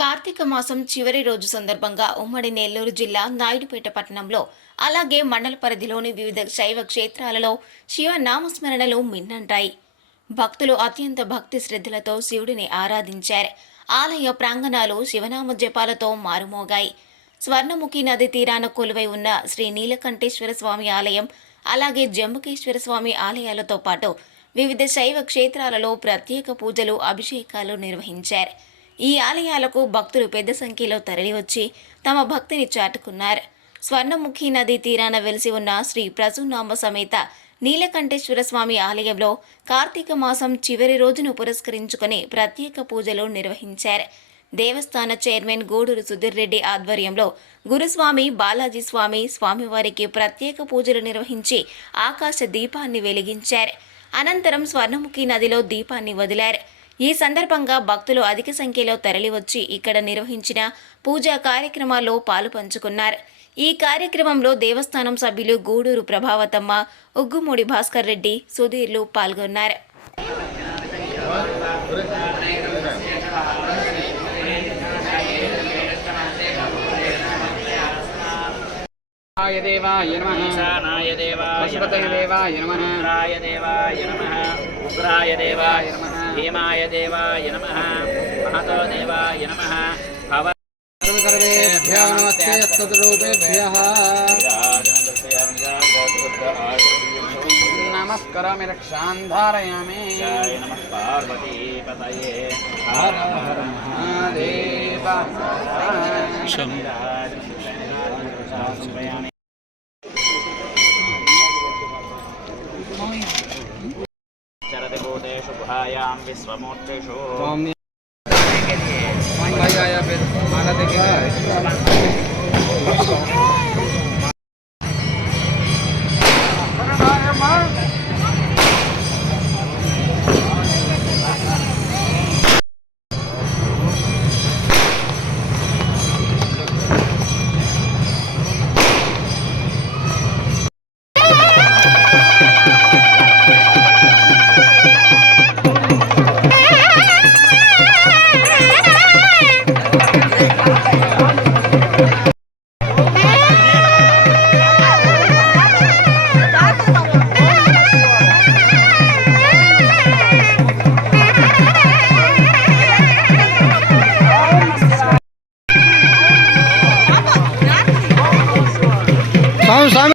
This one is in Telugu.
కార్తీక మాసం చివరి రోజు సందర్భంగా ఉమ్మడి నెల్లూరు జిల్లా నాయుడుపేట పట్టణంలో అలాగే మండల పరిధిలోని వివిధ శైవ క్షేత్రాలలో శివ నామస్మరణలు మిన్నంటాయి. భక్తులు అత్యంత భక్తి శ్రద్ధలతో శివుడిని ఆరాధించారు. ఆలయ ప్రాంగణాలు శివనామ జపాలతో మారుమోగాయి. స్వర్ణముఖి నది తీరాన కొలువై ఉన్న శ్రీ నీలకంఠేశ్వర స్వామి ఆలయం అలాగే జంబుకేశ్వర స్వామి ఆలయాలతో పాటు వివిధ శైవ క్షేత్రాలలో ప్రత్యేక పూజలు అభిషేకాలు నిర్వహించారు. ఈ ఆలయాలకు భక్తులు పెద్ద సంఖ్యలో తరలివచ్చి తమ భక్తిని చాటుకున్నారు. స్వర్ణముఖి నది తీరాన వెలిసి ఉన్న శ్రీ ప్రసునామ సమేత నీలకంఠేశ్వర స్వామి ఆలయంలో కార్తీక మాసం చివరి రోజును పురస్కరించుకొని ప్రత్యేక పూజలు నిర్వహించారు. దేవస్థాన చైర్మన్ గూడూరు సుధీర్ రెడ్డి ఆధ్వర్యంలో గురుస్వామి బాలాజీ స్వామి స్వామివారికి ప్రత్యేక పూజలు నిర్వహించి ఆకాశ దీపాన్ని వెలిగించారు. అనంతరం స్వర్ణముఖి నదిలో దీపాన్ని వదిలారు. ఈ సందర్భంగా భక్తులు అధిక సంఖ్యలో తరలివచ్చి ఇక్కడ నిర్వహించిన పూజా కార్యక్రమాల్లో పాలు పంచుకున్నారు. ఈ కార్యక్రమంలో దేవస్థానం సభ్యులు గూడూరు ప్రభావతమ్మ ఉగ్గుమూడి భాస్కర్ రెడ్డి సుధీర్లు పాల్గొన్నారు. ఆయ దేవాయ నమః. ఈశానాయ దేవాయ పశుపతయ దేవాయ నమః. ఇంద్రాయ దేవాయ నమః. ఉగ్రాయ దేవాయ నమః. भीमाय देवाय नमः। महतो देवाय नमः। सर्वेभ्यः नमस्ते तद्रूपेभ्यः नमस्करामि रक्षां धारयामि। जय नमः पार्वती पतये। हर हर महादेव। भूतेषु गुहायां विश्वमूर्तिषु। भाई आया స్వామి స్వామి.